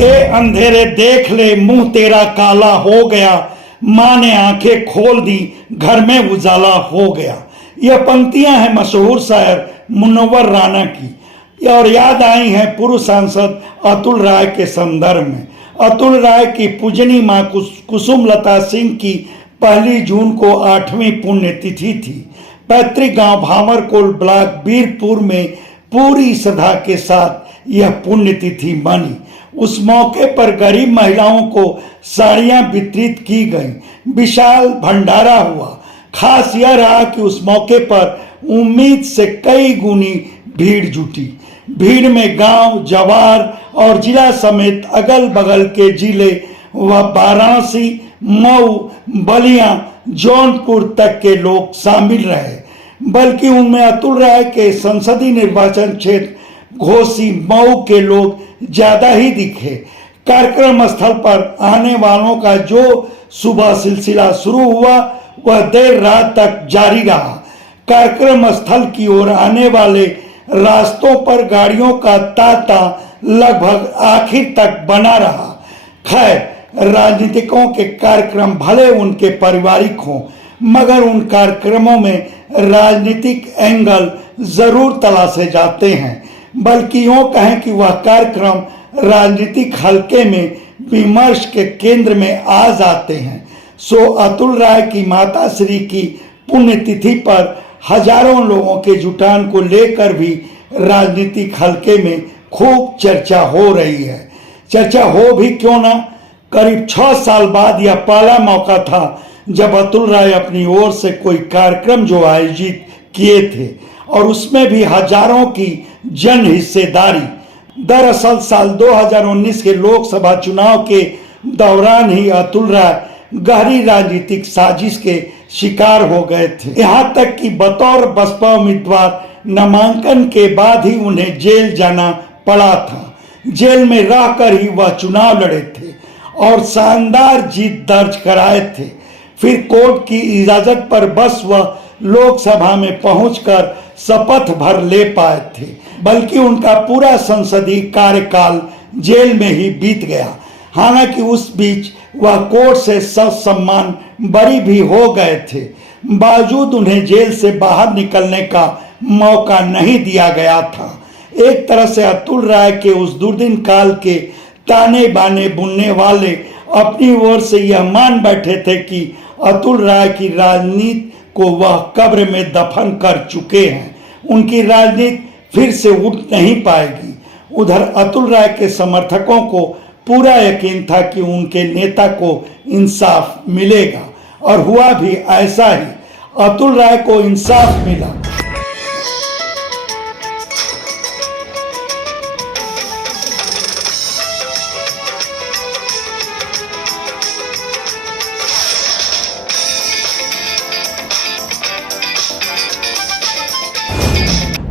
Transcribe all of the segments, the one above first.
ए अंधेरे देख ले, मुंह तेरा काला हो गया, माँ ने आंखें खोल दी, घर में उजाला हो गया। यह पंक्तियां हैं मशहूर शायर मुनव्वर राना की और याद आई हैं पूर्व सांसद अतुल राय के संदर्भ में। अतुल राय की पूजनी मां कुसुमलता सिंह की 1 जून को 8वीं पुण्यतिथि थी। पैतृक गांव भांवरकोल ब्लॉक बीरपुर में पूरी श्रद्धा के साथ यह पुण्यतिथि मनी। उस मौके पर गरीब महिलाओं को साड़ियां वितरित की गईं, विशाल भंडारा हुआ। खास यह रहा कि उस मौके पर उम्मीद से कई गुनी भीड़ जुटी। भीड़ में गांव, जवार और जिला समेत अगल बगल के जिले व वाराणसी, मऊ, बलिया, जौनपुर तक के लोग शामिल रहे। बल्कि उनमें अतुल राय के संसदीय निर्वाचन क्षेत्र घोसी, मऊ के लोग ज्यादा ही दिखे। कार्यक्रम स्थल पर आने वालों का जो सुबह सिलसिला शुरू हुआ वह देर रात तक जारी रहा। कार्यक्रम स्थल की ओर आने वाले रास्तों पर गाड़ियों का तांता लगभग आखिर तक बना रहा। खैर, राजनीतिकों के कार्यक्रम भले उनके पारिवारिक हों, मगर उन कार्यक्रमों में राजनीतिक एंगल जरूर तलाशे जाते हैं। बल्कि यूं कहें कि वह कार्यक्रम राजनीतिक हलके में विमर्श के केंद्र में आ जाते हैं। सो अतुल राय की माता श्री की पुण्यतिथि पर हजारों लोगों के जुटान को लेकर भी राजनीतिक हलके में खूब चर्चा हो रही है। चर्चा हो भी क्यों ना, करीब 6 साल बाद यह पहला मौका था जब अतुल राय अपनी ओर से कोई कार्यक्रम जो आयोजित किए थे और उसमें भी हजारों की जन हिस्सेदारी। दरअसल साल 2019 के लोकसभा चुनाव के दौरान ही अतुल राय गहरी राजनीतिक साजिश के शिकार हो गए थे। यहां तक कि बतौर बसपा उम्मीदवार नामांकन के बाद ही उन्हें जेल जाना पड़ा था। जेल में रहकर ही वह चुनाव लड़े थे और शानदार जीत दर्ज कराए थे। फिर कोर्ट की इजाजत पर बस वह लोकसभा में पहुंचकर शपथ भर ले पाए थे। बल्कि उनका पूरा संसदीय कार्यकाल जेल में ही बीत गया। हालांकि उस बीच वह कोर्ट से ससम्मान बरी भी हो गए थे, बावजूद उन्हें जेल से बाहर निकलने का मौका नहीं दिया गया था। एक तरह से अतुल राय के उस दुर्दिन काल के ताने बाने बुनने वाले अपनी ओर से यह मान बैठे थे कि अतुल राय की राजनीति को वह कब्र में दफन कर चुके हैं। उनकी राजनीति फिर से उठ नहीं पाएगी। उधर अतुल राय के समर्थकों को पूरा यकीन था कि उनके नेता को इंसाफ मिलेगा और हुआ भी ऐसा ही। अतुल राय को इंसाफ मिला।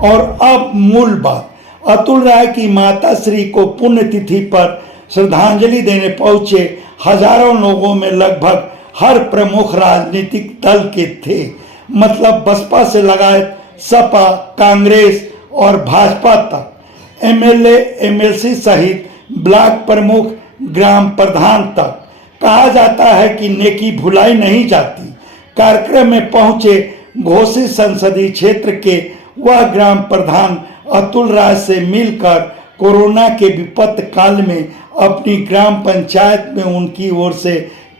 और अब मूल बात, अतुल राय की माता श्री को पुण्यतिथि पर श्रद्धांजलि देने पहुंचे हजारों लोगों में लगभग हर प्रमुख राजनीतिक दल के थे। मतलब बसपा से लगाए सपा, कांग्रेस और भाजपा तक, एमएलए, एमएलसी सहित ब्लॉक प्रमुख, ग्राम प्रधान तक। कहा जाता है कि नेकी भुलाई नहीं जाती। कार्यक्रम में पहुंचे घोसी संसदीय क्षेत्र के वह ग्राम प्रधान अतुल राय से मिलकर कोरोना के विपत्त काल में अपनी ग्राम पंचायत में उनकी ओर से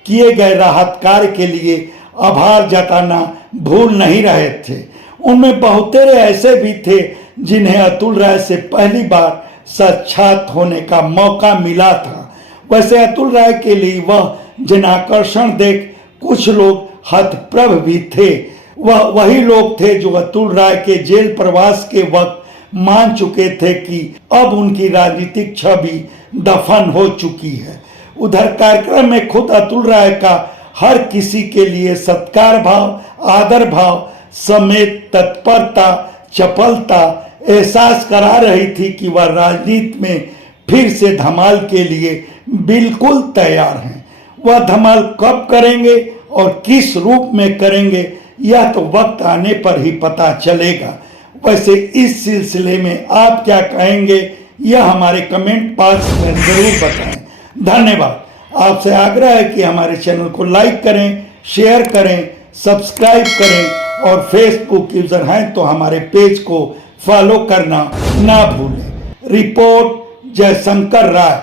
किए गए राहत कार्य के लिए आभार जताना भूल नहीं रहे थे। उनमें बहुतेरे ऐसे भी थे जिन्हें अतुल राय से पहली बार साक्षात होने का मौका मिला था। वैसे अतुल राय के लिए वह जनाकर्षण देख कुछ लोग हतप्रभ भी थे। वह वही लोग थे जो अतुल राय के जेल प्रवास के वक्त मान चुके थे कि अब उनकी राजनीतिक छवि दफन हो चुकी है। उधर कार्यक्रम में खुद अतुल राय का हर किसी के लिए सत्कार भाव, आदर भाव समेत तत्परता, चपलता एहसास करा रही थी कि वह राजनीति में फिर से धमाल के लिए बिल्कुल तैयार हैं। वह धमाल कब करेंगे और किस रूप में करेंगे, यह तो वक्त आने पर ही पता चलेगा। वैसे इस सिलसिले में आप क्या कहेंगे, यह हमारे कमेंट बॉक्स में जरूर बताएं। धन्यवाद। आपसे आग्रह है कि हमारे चैनल को लाइक करें, शेयर करें, सब्सक्राइब करें और फेसबुक यूजर हैं तो हमारे पेज को फॉलो करना ना भूलें। रिपोर्ट जयशंकर राय।